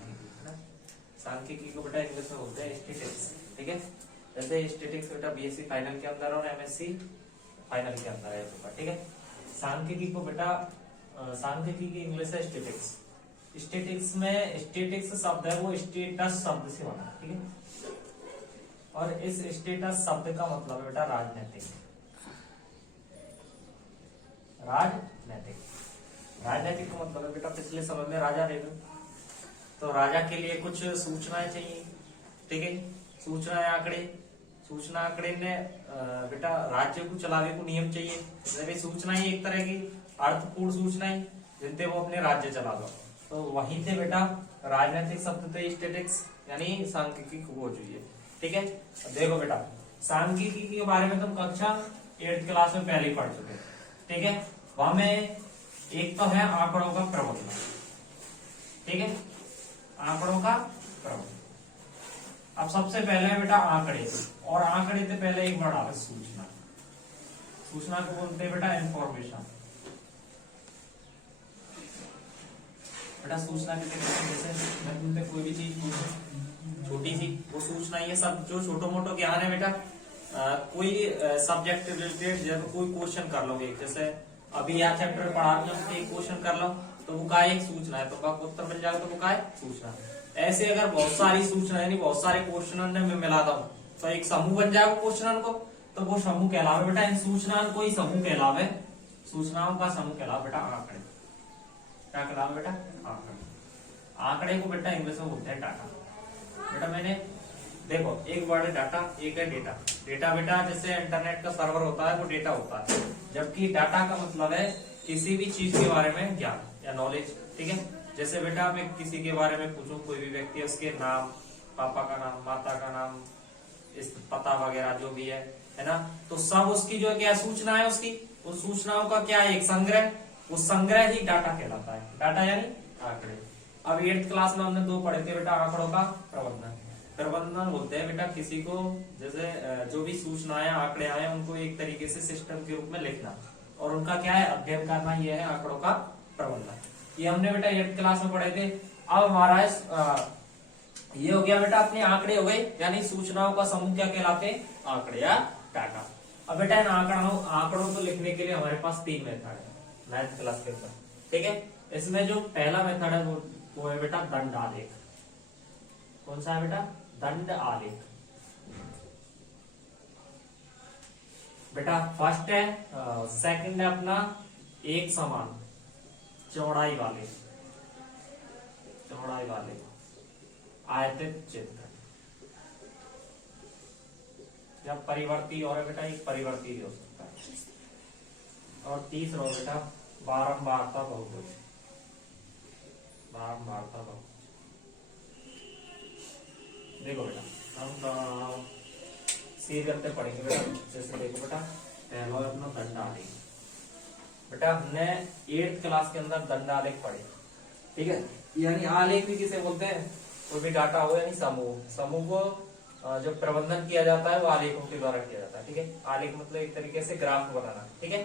सांख्यिकी, है ना। सांख्यिकी को बेटा इंग्लिश में बोलते हैं स्टैटिस्टिक्स, ठीक है। जैसे स्टैटिस्टिक्स बेटा बीएससी फाइनल के अंदर और एमएससी फाइनल के अंदर है, ठीक है। सांख्यिकी को बेटा सांख्यिकी की इंग्लिश है स्टैटिस्टिक्स। स्टैटिस्टिक्स में स्टैटिस्टिक्स शब्द है वो स्टेटस शब्द से बना, ठीक है। और इस स्टेटस शब्द का मतलब है बेटा राजनीतिक। राजनीतिक, राजनीतिक का मतलब है बेटा पिछले समय में राजा रहे, तो राजा के लिए कुछ सूचनाएं चाहिए, ठीक है। सूचनाएं आंकड़े, सूचना आंकड़े ने बेटा राज्य को चलावे को नियम चाहिए। सूचनाएं एक तरह की अर्थपूर्ण सूचनाएं जिनसे वो अपने राज्य चला दो, तो वहीं से बेटा राजनीतिक शब्द थे स्टैटिस्टिक्स यानी सांख्यिकी हो चाहिए, ठीक है। देखो बेटा सांख्यिकी के बारे में तुम कक्षा 8th क्लास में पहले ही पढ़ चुके, ठीक है। वहां में एक तो है आंकड़ों का प्रबंधन, ठीक है, आंकड़ों का प्रबंधन। अब सबसे पहले है बेटा आंकड़े, और आंकड़े से पहले एक वर्ड आता है सूचना। सूचना को बोलते हैं बेटा इंफॉर्मेशन। बेटा सूचना के जैसे मैं तुमसे कोई भी चीज पूछूं छोटी सी, वो सूचना ही है। सब जो छोटो मोटो ज्ञान है बेटा, कोई सब्जेक्ट रिलेटेड जब कोई क्वेश्चन कर लोगे, जैसे अभी यह चैप्टर पढ़ा रहे एक क्वेश्चन कर लो तो वो का एक सूचना है, तो आपको उत्तर मिल जाएगा, तो वो का है सूचना। ऐसे अगर बहुत सारी सूचना यानी बहुत सारे क्वेश्चन में मिलाता हूँ तो एक समूह बन जाएगा क्वेश्चन को, तो वो समूह कहलावे बेटा। इन सूचना को ही समूह कहलावे, सूचनाओं का समूह कहलावे बेटा आंकड़े। क्या कहलावे बेटा? आंकड़े। आंकड़े को बेटा इंग्लिश में बोलते हैं डाटा। बेटा मैंने देखो एक वर्ड है डाटा, एक है डेटा। डेटा बेटा जैसे इंटरनेट का सर्वर होता है वो डेटा होता है, जबकि डाटा का मतलब है किसी भी चीज के बारे में ज्ञान या नॉलेज, ठीक है। जैसे बेटा मैं किसी के बारे में पूछूं, कोई भी व्यक्ति, उसके नाम, पापा का नाम, माता का नाम, इस पता वगैरह जो भी है ना, तो सब उसकी जो क्या सूचना है, उसकी उस सूचनाओं का क्या है एक संग्रह, उस संग्रह ही डाटा कहलाता है। डाटा यानी आंकड़े। अब 8th क्लास में हमने 2 पढ़े थे बेटा आंकड़ों का प्रबंधन। प्रबंधन बोलते हैं बेटा किसी को, जैसे जो भी सूचनाएं आंकड़े आए उनको एक तरीके से सिस्टम के रूप में लिखना, और उनका क्या है अध्ययन करना, ये है आंकड़ों का प्रबंधन। ये हमने बेटा 8th क्लास में पढ़े थे। अब हमारा ये हो गया बेटा अपने आंकड़े हो गए, यानी सूचनाओं का समूह क्या कहलाते हैं? आंकड़े या डाटा। अब बेटा इन आंकड़ों को लिखने के लिए हमारे पास 3 मेथड है 9th क्लास के अंदर, ठीक है। इसमें जो पहला मेथड है वो है बेटा दंड आलेख। कौन सा है बेटा? दंड आलेख। बेटा फर्स्ट है, सेकंड है अपना एक समान चौड़ाई वाले आयतित चित्र, या परिवर्ती, और बेटा एक परिवर्ती भी हो सकता है। और तीसरा बेटा बारंबारता बहुभुज। देखो बेटा हम सी करते पढ़ेंगे बेटा। जैसे देखो बेटा पहला अपना दंड आलेख। बेटा हमने 8th क्लास के अंदर दंड आलेख पढ़े, ठीक है। यानी आलेख भी किसे बोलते हैं? कोई भी डाटा हो यानी समूह को जो प्रबंधन किया जाता है वो आलेखों के द्वारा किया जाता है, ठीक है। आलेख मतलब एक तरीके से ग्राफ बनाना, ठीक है।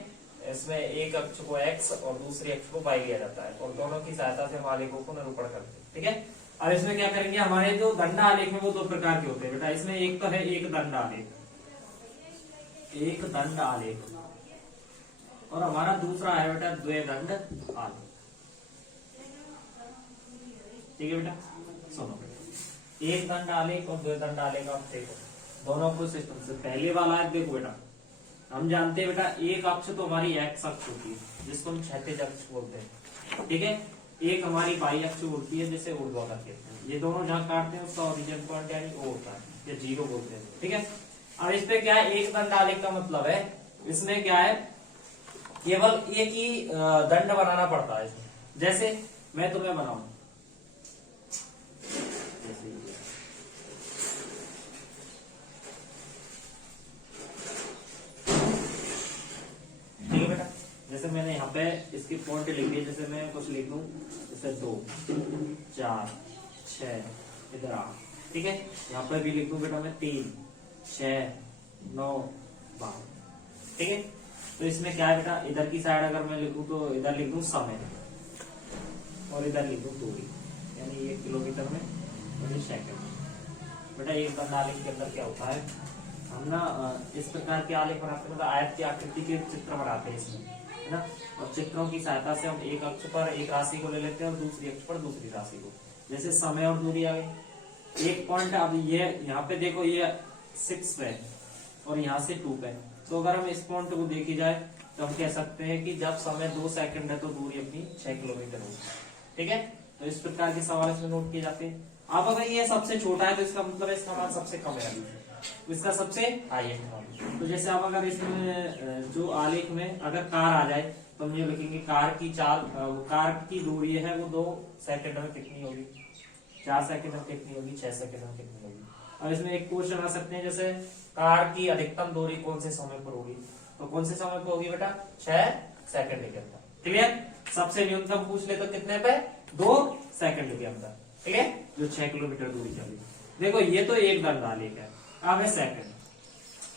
इसमें एक अक्ष को x और दूसरे अक्ष को y लिया जाता है, और दोनों की सहायता से हम आलेखों को निरूपण करते हैं, ठीक है। अब इसमें क्या करेंगे, हमारे जो दंड आलेख है वो 2 प्रकार के होते हैं बेटा। इसमें एक तो है एक दंड आलेख, और हमारा दूसरा है बेटा द्विदंड आलेख, ठीक है बेटा। सुनो एक दंड आलेख और द्विदंड आलेख आप देखो दोनों को सिस्टम से। पहले वाला है देखो बेटा, हम जानते हैं बेटा एक अक्ष तो हमारी एक्स अक्ष होती है जिसको हम क्षैतिज अक्ष बोलते हैं, ठीक है। एक हमारी वाई अक्ष होती है जिसे ऊर्ध्वाधर कहते हैं। ये दोनों जहां काटते हैं उसका ओरिजिन पॉइंट यानी ओ होता है, या 0 बोलते हैं, ठीक है। अब इस पे क्या है एक दंड आलेख का मतलब है, इसमें क्या है केवल एक ही दंड बनाना पड़ता है। जैसे मैं तुम्हें बनाऊं, ठीक है बेटा। जैसे मैंने यहाँ पे इसकी पॉइंट लिख दी, जैसे मैं कुछ लिख दूं जैसे 2 4 6 इधर आ, ठीक है। यहाँ पे भी लिख दूं बेटा मैं 3 6 9 12, ठीक है। तो इसमें क्या है बेटा, इधर की साइड अगर मैं लिखूं तो इधर लिख दूं समय, और इधर लिख दूं दूरी, यानी 1 किलोमीटर सेकंड। बेटा एक दंड आलेख के अंदर क्या होता है, हम ना इस प्रकार के आलेख बनाते हैं, मतलब आयत की आकृति के चित्र बनाते हैं इसमें, है ना। और चित्रों की सहायता से हम एक अक्ष पर एक राशि को ले लेते हैं और दूसरी अक्ष पर दूसरी राशि को। जैसे समय और दूरी आ गई, एक पॉइंट अब ये यहाँ पे देखो ये 6 पे और यहाँ से 2 पे, तो अगर हम इस पॉइंट को देखी जाए तो हम कह सकते हैं कि जब समय 2 सेकंड है तो दूरी अपनी 6 किलोमीटर होगी। ठीक है, तो इस प्रकार के सवाल इसमें नोट किए जाते हैं। अब अगर ये सबसे छोटा है तो इसका मतलब इसका मान सबसे कम है, तो इसका सबसे हाईएस्ट मान। तो जैसे अब अगर इसमें जो आलेख में अगर कार आ जाए तो हम ये लिखेंगे कार की कार की दूरी है वो 2 सेकंड में कितनी होगी, 4 सेकंड में कितनी होगी, 6 सेकंड में कितनी होगी। अब इसमें एक क्वेश्चन आ सकते हैं, जैसे कार की अधिकतम दूरी कौन से समय पर होगी, तो कौन से समय पर होगी बेटा, 6 सेकंड के अंदर। क्लियर, सबसे न्यूनतम पूछ ले तो कितने पे, 2 सेकंड के अंदर। ठीक है, जो 6 किलोमीटर दूरी चली। देखो ये तो एक दंड आलेख है, अब है सेकंड।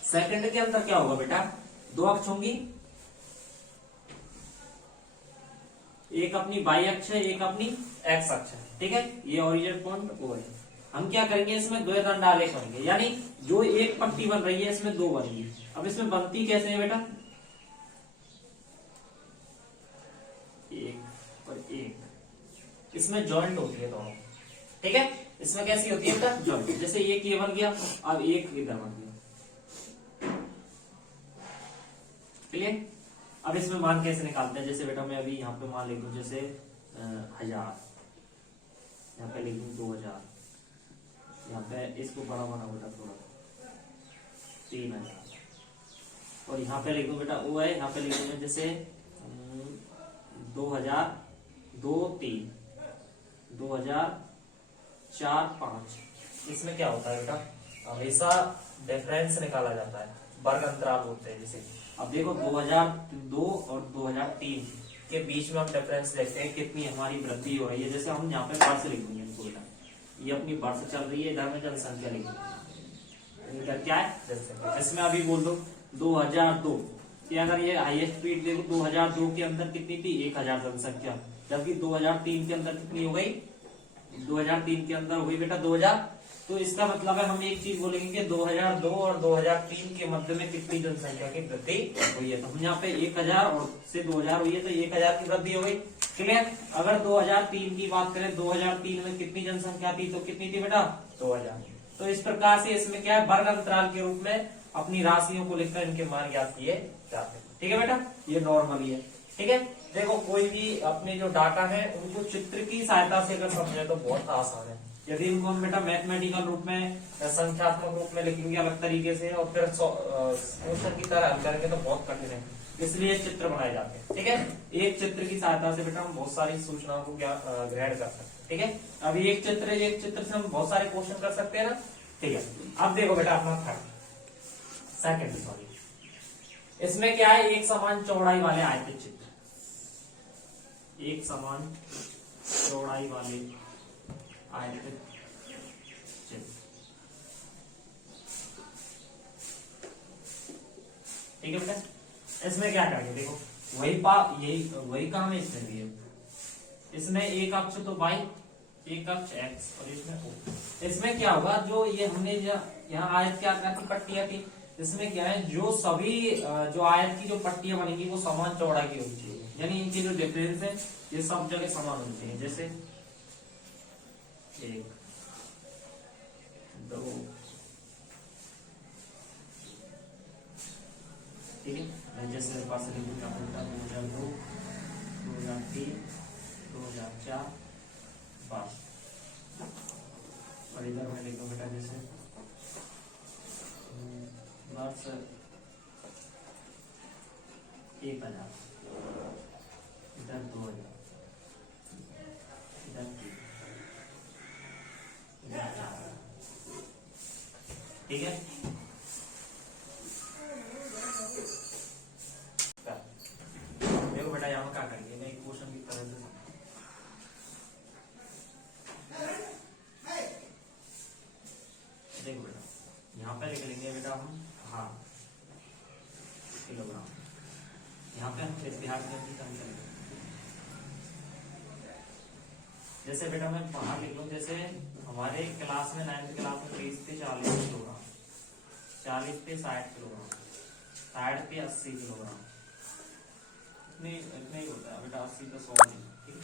सेकंड के अंदर क्या होगा बेटा, 2 अक्ष होंगी, एक अपनी वाई अक्ष है, एक अपनी एक्स अक्ष है। ठीक है, ये ओरिजिन पॉइंट वो है। हम क्या करेंगे, इसमें 2 दंड आलेख बनेंगे, यानी जो एक पट्टी बन रही है इसमें 2 बनेगी। अब इसमें बनती कैसे है बेटा, एक और एक, इसमें जॉइंट होती है दोनों। ठीक है, इसमें कैसी होती है बेटा, जॉइंट। जैसे एक ये बन गया, अब एक इधर बन गया। क्लियर, अब इसमें मान कैसे निकालते हैं, जैसे बेटा मैं अभी यहाँ पे मान लिख दूं, जैसे 1000, यहाँ पे लिख दूं 2000, यहाँ पे इसको बड़ा बना बेटा थोड़ा 3000, और यहाँ पे लिख दूं बेटा वो है, यहाँ पे लिख दूं जैसे 2000, 2, 3, 2000, 4, 5। इसमें क्या होता है बेटा, हमेशा डिफरेंस निकाला जाता है, वर्ग अंतराल होते हैं। जैसे अब देखो 2002 और 2003 के बीच में हम डिफरेंस देखते हैं कितनी हमारी वृद्धि हो रही है। जैसे हम यहाँ पे वर्ष लिख देंगे इनको बेटा, ये अपनी वर्ष चल रही है, इधर में जनसंख्या लिख देंगे, इधर क्या है जनसंख्या। इसमें अभी बोल दो 2002 कि अगर ये हाईएस्ट स्पीड देखो 2002 के अंदर कितनी थी, 1000 जनसंख्या, जबकि 2003 के अंदर कितनी हो गई, 2003 के अंदर हो गई बेटा 2000। तो इसका मतलब है हम एक चीज बोलेंगे कि 2002 और 2003 के मध्य में कितनी जनसंख्या की वृद्धि हुई है। तो हम यहाँ पे 1000 और से 2000 हुई है, तो 1000 की वृद्धि हो गई। क्लियर, अगर 2003 की बात करें, 2003 में कितनी जनसंख्या थी, तो कितनी थी बेटा, 2000। तो इस प्रकार से इसमें क्या है, वर्ग अंतराल के रूप में अपनी राशियों को लिखकर इनके मान ज्ञात किए जाते हैं। ठीक है बेटा, ये नॉर्मली है। ठीक है, देखो कोई भी अपने जो डाटा है उनको चित्र की सहायता से अगर समझे तो बहुत आसान है। यदि इनको हम बेटा मैथमेटिकल रूप में, संख्यात्मक रूप में लिखेंगे अलग तरीके से और फिर क्वेश्चन की तरह हल करेंगे तो बहुत कठिन है, इसलिए चित्र बनाए जाते हैं। ठीक है, एक चित्र की सहायता से बेटा हम बहुत सारी सूचनाओं को ग्रहण कर सकते हैं। ठीक है, अब एक चित्र से हम बहुत सारे क्वेश्चन कर सकते हैं ना। ठीक है, अब देखो बेटा अपना सेकंड सॉरी, इसमें क्या है, एक समान चौड़ाई वाले आयतित चित्र, एक समान चौड़ाई वाले आयतित चित्र। ठीक है बेटा, इसमें क्या करेंगे, देखो वही काम है इसमें भी है। इसमें एक अक्ष तो y, एक अक्ष x और इसमें o। इसमें क्या होगा, जो ये हमने यहाँ आयत क्या आकार की पट्टियां थी, इसमें क्या है, जो सभी जो आयत की जो पट्टियां बनेंगी वो समान चौड़ाई की होनी चाहिए, यानी इनके जो डिफरेंस है ये सब जगह समान होनी चाहिए। जैसे 1, 2, ठीक है, मैं जैसे मेरे पास 2002, 2003, 2004, 5, और इधर मैं लिखूं बेटा जैसे वर्ष 1000, इधर 2000, इधर 3, इधर 4। ठीक है, देखो बेटा यहाँ क्या करेंगे, मैं एक क्वेश्चन की तरह से देखो बेटा, यहाँ पे लिख लेंगे बेटा हम हाँ किलोग्राम, यहाँ पे हम इतिहास में भी कम करेंगे। जैसे बेटा मैं बाहर लिख लूं, जैसे हमारे क्लास में 9th क्लास में 30 पे 40 किलोग्राम, 40 पे 60 किलोग्राम, 60 पे 80 किलोग्राम, इतने ही होता है बेटा। 80 पे 100 नहीं, ठीक है।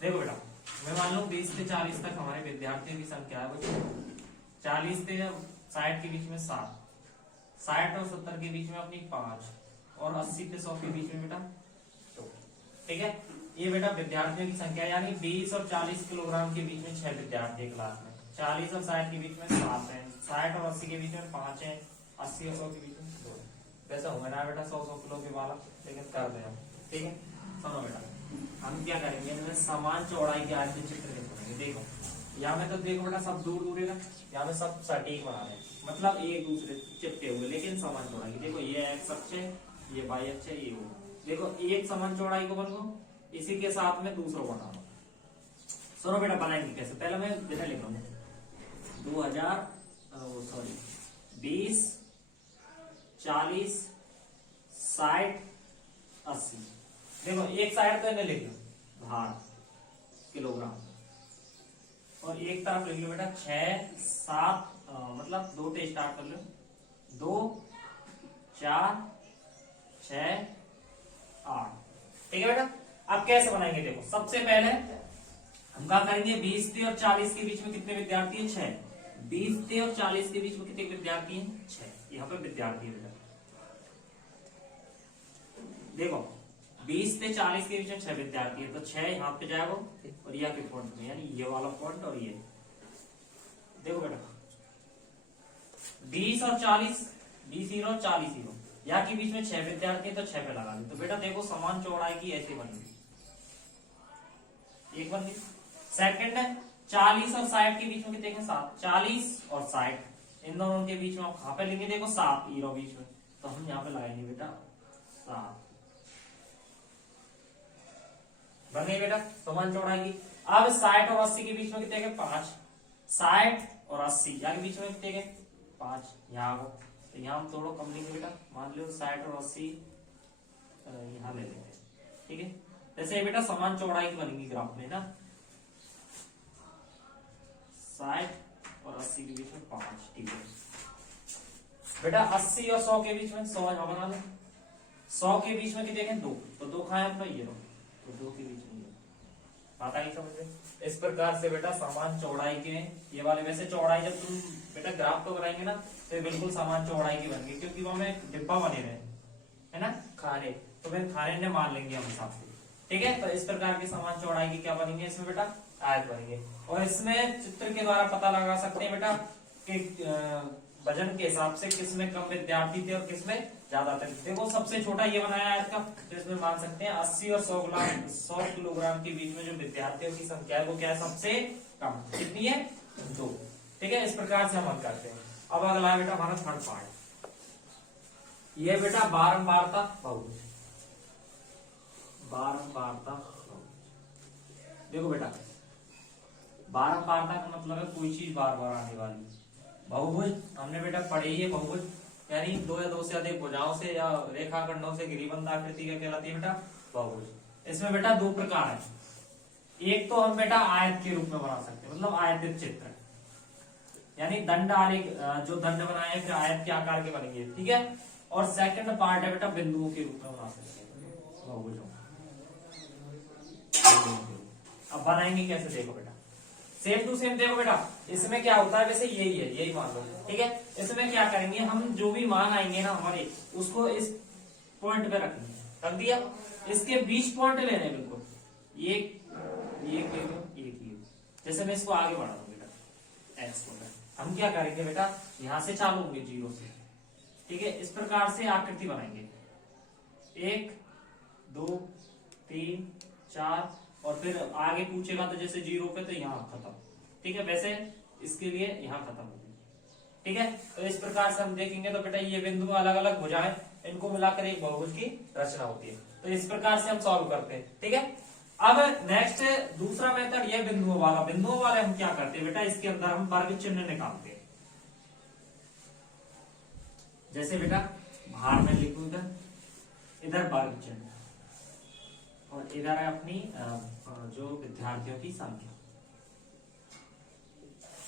देखो बेटा मैं मान लूं 20 से 40 तक हमारे विद्यार्थियों की संख्या है बच्चों, 40 से 60 के बीच में 7, 60 और 70 के बीच में अपनी 5, और 80 से 100 के बीच में बेटा 2, ठीक है। ये बेटा विद्यार्थियों की संख्या, यानी 20 और 40 किलोग्राम के बीच में 6 विद्यार्थी है क्लास में, 40 और 60 के बीच में 7 है, 60 और 80 के बीच में 5 है, 80 और 100 के बीच में 2 है। वैसा होगा ना बेटा 100 किलो के वाला, लेकिन कर दे, ठीक है। सुनो बेटा हम क्या करेंगे, इनमें समान चौड़ाई के आयत चित्र देखोगे। देखो यहाँ में तो देखो बेटा सब दूर दूर है ना, यहाँ में सब सटीक बना रहे हैं, मतलब एक दूसरे चिपके हुए, लेकिन समान चौड़ाई। देखो ये एक्स अक्ष है, ये वाई अक्ष है, ये हो, देखो एक समान चौड़ाई को बनो, इसी के साथ में दूसरा बना लो। सुनो बेटा बनाएंगे कैसे, पहले मैं बेटा लिख रहा हूँ 20 40 60 80। देखो एक साइड तो लिख लो भार किलोग्राम, और एक तरफ लिख लो बेटा 6 7, मतलब 2 से स्टार्ट कर लो, 2 4 6 8, ठीक है बेटा। अब कैसे बनाएंगे, देखो सबसे पहले हम क्या करेंगे, 20 से और 40 के बीच में कितने विद्यार्थी हैं, 6। 20 से और 40 के बीच में कितने विद्यार्थी हैं, 6। यहाँ पे विद्यार्थी है बेटा। देखो 20 से 40 के बीच में 6 विद्यार्थी है, तो 6 यहाँ पे जाएगा और यहाँ के पॉइंट में, यानी ये वाला पॉइंट और ये। देखो बेटा 20 और 40, 20 हीरो और 40 हीरो, यहाँ के बीच में 6 विद्यार्थी है, तो 6 पे लगा दे। तो बेटा देखो समान चौड़ाई की ऐसे बनेगी, एक बन गई। सेकंड है 40 और 60 के बीच में कितने 7, 40 और 60 इन दोनों के बीच में आप कहां पे लेंगे, देखो 7 हीरो बीच में, तो हम यहाँ पे लगाएंगे बेटा 7, बन गई बेटा समान चौड़ाई की। अब 60 और 80 के बीच में कितने 5, 60 और 80 यहाँ के बीच में कितने 5, यहाँ को, तो यहाँ हम थोड़ा कम लेंगे बेटा, मान लो 60 और 80 यहाँ ले लेंगे, ठीक है। जैसे बेटा समान चौड़ाई की बनेगी ग्राफ में ना, 60 और 80 के बीच में 5, ठीक है बेटा। 80 और 100 के बीच में 100 यहाँ बना लो, 100 के बीच में कितने 2, तो 2 कहाँ है अपना ये लो, तो 2 के बीच में बात आई समझ में। इस प्रकार से बेटा समान चौड़ाई के ये वाले, वैसे चौड़ाई जब तुम बेटा ग्राफ तो बनाएंगे ना, तो बिल्कुल समान चौड़ाई की बनेगी, क्योंकि वो हमें डिब्बा बने रहे है ना खाने, तो फिर खाने ने मान लेंगे हम हिसाब से, ठीक है। तो इस प्रकार की समान चौड़ाई की क्या बनेंगे इसमें बेटा, आयत बनेंगे। और इसमें चित्र के द्वारा पता लगा सकते हैं बेटा कि वजन के हिसाब से किसमें कम विद्यार्थी थे और किसमें ज्यादा थे। देखो सबसे छोटा ये बनाया आयत का, तो इसमें मान सकते हैं 80 और 100 किलोग्राम के बीच में जो विद्यार्थियों की संख्या है वो क्या है, सबसे कम, कितनी है 2, ठीक है। इस प्रकार से हम हल करते हैं। अब अगला बेटा हमारा थर्ड पार्ट, ये बेटा बारंबारता बहुभुज, बारंबारता। देखो बेटा बारंबारता का मतलब है कोई चीज बार बार आने वाली। बहुभुज हमने बेटा पढ़ी है, बहुभुज यानी 2 या 2 से अधिक भुजाओं से या रेखाखंडों से गिरिबंध आकृति का कहलाती है बेटा बहुभुज। इसमें बेटा 2 प्रकार है, एक तो हम बेटा आयत के रूप में बना सकते हैं, मतलब आयतित चित्र, यानी दंड आलेख, जो दंड बनाए हैं फिर आयत के आकार के बनेंगे, ठीक है। और सेकंड पार्ट है बेटा बिंदुओं के रूप में बना सकते हैं बहुभुजों। अब बनाएंगे कैसे, देखो बेटा सेम टू सेम। देखो बेटा इसमें क्या होता है, वैसे यही है, यही मान लो, ठीक है। इसमें क्या करेंगे हम, जो भी मान आएंगे ना हमारे, उसको इस पॉइंट पे रखेंगे, रख दिया, इसके बीच पॉइंट लेने बिल्कुल, एक जैसे मैं इसको आगे बढ़ा दूं बेटा एक्स को, हम क्या करेंगे बेटा यहां से चालू होंगे 0 से, ठीक है। इस प्रकार से आकृति बनाएंगे 1 2 3 4, और फिर आगे पूछेगा तो जैसे 0 पे तो यहाँ खत्म, ठीक है। वैसे इसके लिए यहाँ खत्म हो गई, ठीक है। तो इस प्रकार से हम देखेंगे तो बेटा ये बिंदु अलग अलग भुजाएं, इनको मिलाकर एक बहुभुज की रचना होती है। तो इस प्रकार से हम सॉल्व करते हैं, ठीक है। अब नेक्स्ट दूसरा मेथड ये बिंदुओं वाला, बिंदुओं वाले हम क्या करते हैं बेटा, इसके अंदर हम वर्ग चिन्ह निकालते हैं। जैसे बेटा भार में लिखूं इधर वर्ग चिन्ह, और इधर है अपनी जो विद्यार्थियों की संख्या।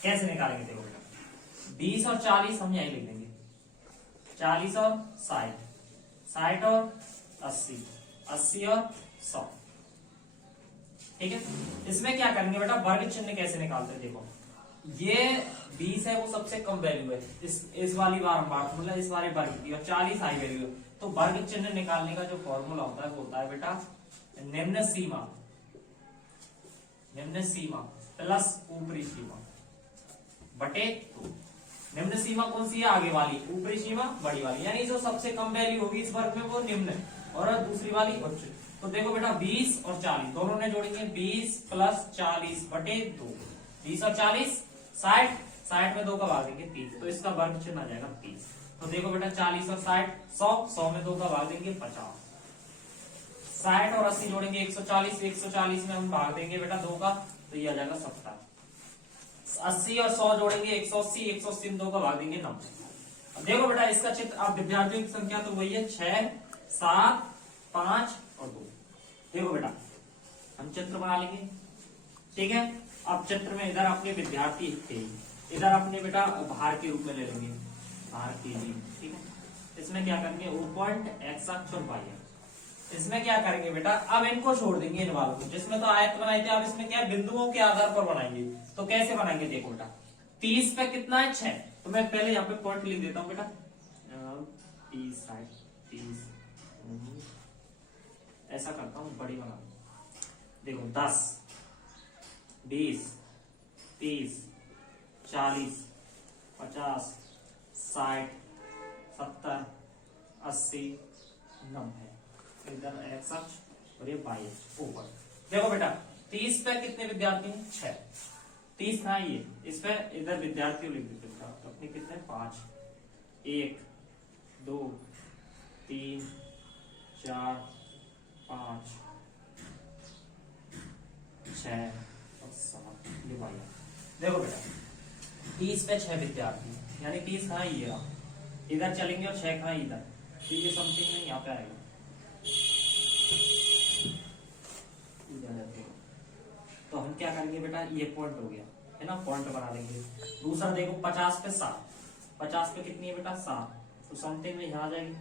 कैसे निकालेंगे देखो बेटा, 20 और 40 हम यही लिख देंगे, 40 और 60, 60 और 80, 80 और 100। ठीक है, इसमें क्या करेंगे बेटा, वर्ग चिन्ह कैसे निकालते हैं देखो, ये 20 है वो सबसे कम वैल्यू है, इस वाली बार मतलब इस वाले वर्ग की, और 40 हाई वैल्यू है, तो वर्ग चिन्ह निकालने का जो फॉर्मूला होता है वो होता है बेटा निम्न सीमा प्लस ऊपरी सीमा बटे 2। निम्न सीमा कौन सी है, आगे वाली, ऊपरी सीमा बड़ी वाली, यानी जो सबसे कम वैल्यू होगी इस वर्ग में वो निम्न है और दूसरी वाली उच्च। तो देखो बेटा 20 और 40 दोनों ने जोड़ेंगे, 20 प्लस 40 बटे 2, 20 और 40 60, 60 में 2 का भाग देंगे 30, तो इसका वर्ग चिन्ह आ जाएगा 30। तो देखो बेटा 40 और 60 100, 100 में 2 का भाग देंगे 50, 60 और 80 जोड़ेंगे 140, 140 में हम भाग देंगे बेटा 2 का, तो ये आ जाएगा 70, 80 और 100 जोड़ेंगे 180, 180 में 2 का भाग देंगे 90। अब देखो बेटा इसका चित्र, अब विद्यार्थियों की संख्या तो वही है 6, 7, 5 और 2। देखो बेटा हम चित्र बना लेंगे, ठीक है। अब चित्र में इधर अपने विद्यार्थी थे, इधर अपने बेटा भार के रूप में ले लेंगे, भार के लिए, ठीक है। इसमें क्या करेंगे, O पॉइंट, X अक्ष और Y अक्ष। इसमें क्या करेंगे बेटा, अब इनको छोड़ देंगे इन वालों को, जिसमें तो आयत बनाए थे, अब इसमें क्या है, बिंदुओं के आधार पर बनाएंगे। तो कैसे बनाएंगे देखो बेटा, 30 पे कितना है 6, तो मैं पहले यहाँ पे पॉइंट लिख देता हूँ बेटा, 30 30, ऐसा करता हूँ बड़ी बना, देखो 10 20 30 40 50 60 70 80 90, इधर X अक्ष और ये Y अक्ष ऊपर। देखो बेटा 30 पे कितने विद्यार्थी हैं, 6, 30 कहाँ ये, इस पे इधर विद्यार्थियों लिख देते हैं, तो अपने कितने 5, 1 2 3 4 5 6 और 7, ये Y है। देखो बेटा 30 पे 6 विद्यार्थी, यानी 30 कहाँ ये रहा, इधर चलेंगे और 6 कहाँ इधर, तो ये समथिंग में यहाँ पे आएगा, तो हम क्या करेंगे बेटा, ये पॉइंट हो गया है ना, पॉइंट बना देंगे। दूसरा देखो 50 पे 7, 50 पे कितनी है बेटा 7, तो समथिंग में यहाँ आ जाएगी,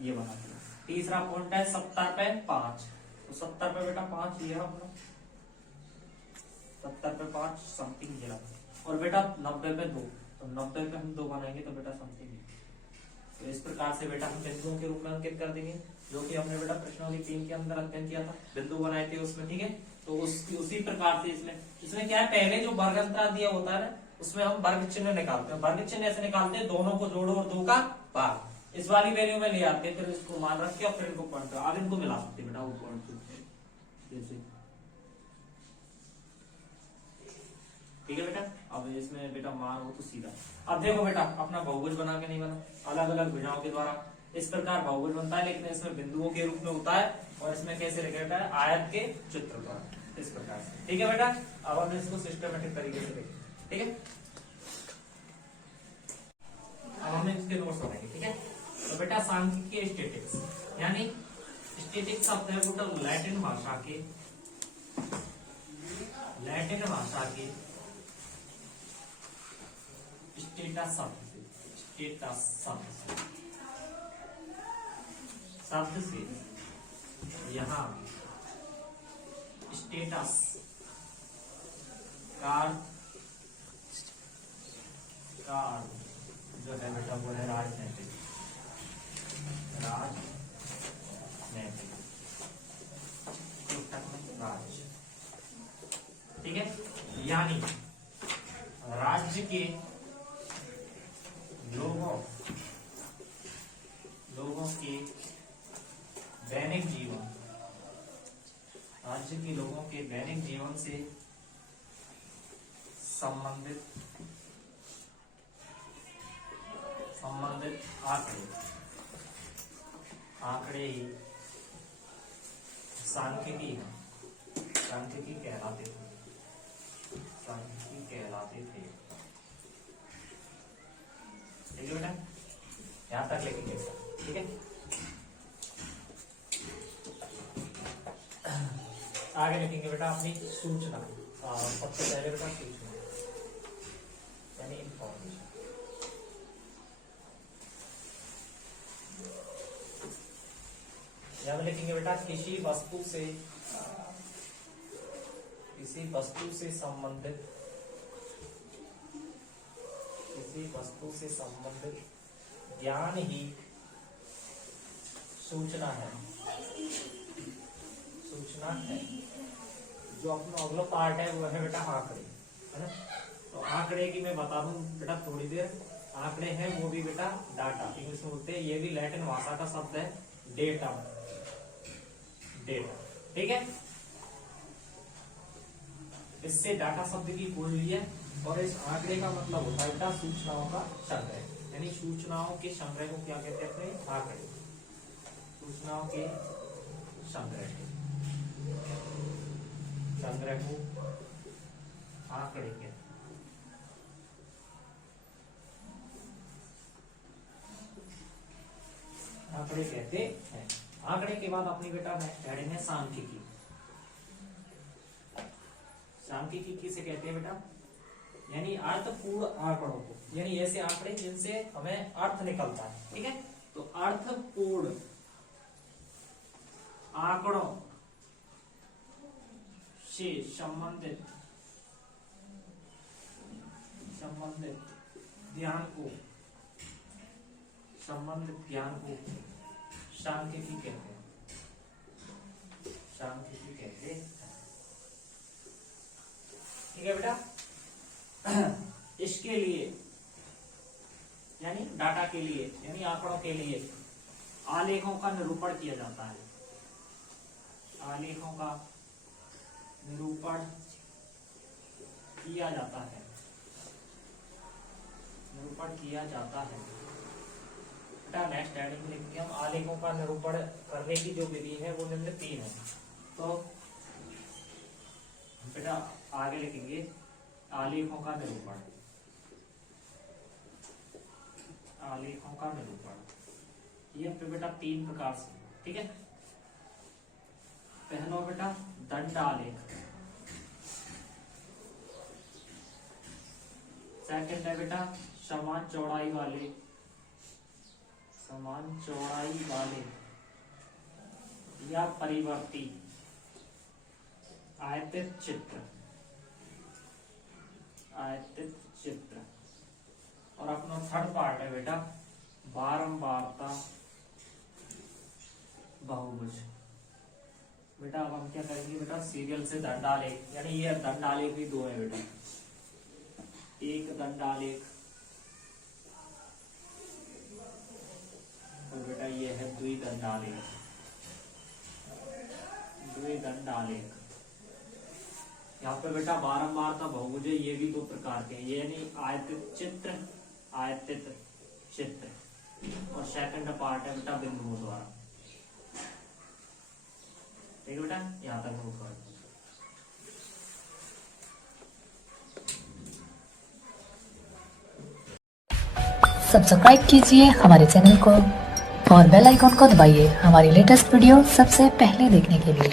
ये बना दिया। तीसरा पॉइंट है 70 पे 5, तो 70 पे बेटा 5 ये अपना, 70 पे 5 समथिंग ये रहा, और बेटा 90 पे 2, तो 90 पे हम 2 बनाएंगे तो बेटा समथिंग। तो इस प्रकार से बेटा हम बिंदुओं के रूप में अंकित कर देंगे, जो कि हमने बेटा प्रश्नावली 3 के अंदर अध्ययन किया था, बिंदु बनाए थे उसमें, ठीक है। तो उसी प्रकार से इसमें क्या है, पहले जो वर्ग अंतराल दिया होता है ना, उसमें हम वर्ग चिन्ह निकालते हैं। वर्ग चिन्ह ऐसे निकालते हैं, दोनों को जोड़ो और 2 का भाग, इस वाली वैल्यू में ले आते हैं, फिर इसको मान रख के और फिर इनको पॉइंट, अब इनको मिला सकते बेटा वो पॉइंट जैसे, ठीक है बेटा। अब इसमें बेटा मान हो तो सीधा। अब देखो बेटा अपना बहुभुज बना के नहीं बना, अलग अलग भुजाओं के द्वारा इस प्रकार बहुभुज बनता है, लेकिन इसमें बिंदुओं के रूप में होता है, और इसमें कैसे लिखा जाता है, आयत के चित्र द्वारा, इस प्रकार से, ठीक है बेटा। अब हम इसको सिस्टमेटिक तरीके से देखें, ठीक है। अब हमने इसके नोट्स बनाएंगे, ठीक है। तो बेटा सांख्यिकीय स्टैटिक्स, यानी स्टैटिक्स शब्द है बेटा लैटिन भाषा के स्टेटस शब्द से यहाँ स्टेटस कार जो है बेटा वो है राजनैतिक, राज्य, ठीक है। यानी राज्य के लोगों के दैनिक जीवन, राज्य के लोगों के दैनिक जीवन से संबंधित आंकड़े ही सांख्यिकी कहलाते थे, ठीक है बेटा, यहां तक लिखेंगे, ठीक है। आगे लिखेंगे बेटा अपनी सूचना। सबसे पहले बेटा सूचना यानी इंफॉर्मेशन। यहाँ लिखेंगे बेटा किसी वस्तु से संबंधित ज्ञान ही सूचना है। जो अपना अगला पार्ट है वो है बेटा आंकड़े, है ना। तो आंकड़े की मैं बता दूं बेटा थोड़ी देर। आंकड़े हैं वो भी बेटा डाटा, इंग्लिश में बोलते हैं, ये भी लैटिन भाषा का शब्द है डेटा। ठीक है, इससे डाटा शब्द की खोज हुई है और इस आंकड़े का मतलब होता है बेटा सूचनाओं का संग्रह। यानी सूचनाओं के संग्रह को क्या कहते हैं अपने आंकड़े। सूचनाओं के संग्रह को आंकड़े कहते हैं। आंकड़े कहते हैं। आंकड़े के बाद अपनी बेटा हेडिंग है सांख्यिकी। सांख्यिकी किसे कहते हैं बेटा, यानी अर्थपूर्ण आंकड़ों को, यानी ऐसे आंकड़े जिनसे हमें अर्थ निकलता है। ठीक है, तो अर्थपूर्ण आंकड़ों से संबंधित ज्ञान को सांख्यिकी कहते हैं। ठीक है बेटा, इसके लिए यानी डाटा के लिए यानी आंकड़ों के लिए आलेखों का निरूपण किया जाता है। आलेखों का निरूपण किया जाता है। बेटा नेक्स्ट हेडिंग लिखते हैं हम आलेखों का निरूपण करने की जो विधि है वो निम्न 3 है। तो बेटा आगे लिखेंगे आलेखों का निरूपण। ये बेटा 3 प्रकार से, ठीक है। पहला बेटा दंड आलेख, सेकंड है बेटा समान चौड़ाई वाले या परिवर्ती आयतित चित्र। और अपना थर्ड पार्ट है बेटा बारंबारता बहुभुज। बेटा अब हम क्या करेंगे बेटा सीरियल से दंडालेख, यानी ये दंडालेख भी 2 है बेटा। एक दंडालेख तो बेटा ये है द्विदंडालेख। यहाँ पे बेटा बारंबारता बहुभुज, ये भी 2 प्रकार के हैं, यानी आयतित चित्र और सेकंड पार्ट है बेटा बिंदुओं द्वारा। ठीक है बेटा, यहाँ तक नोट कर। सब्सक्राइब कीजिए हमारे चैनल को और बेल आइकॉन को दबाइए हमारी लेटेस्ट वीडियो सबसे पहले देखने के लिए।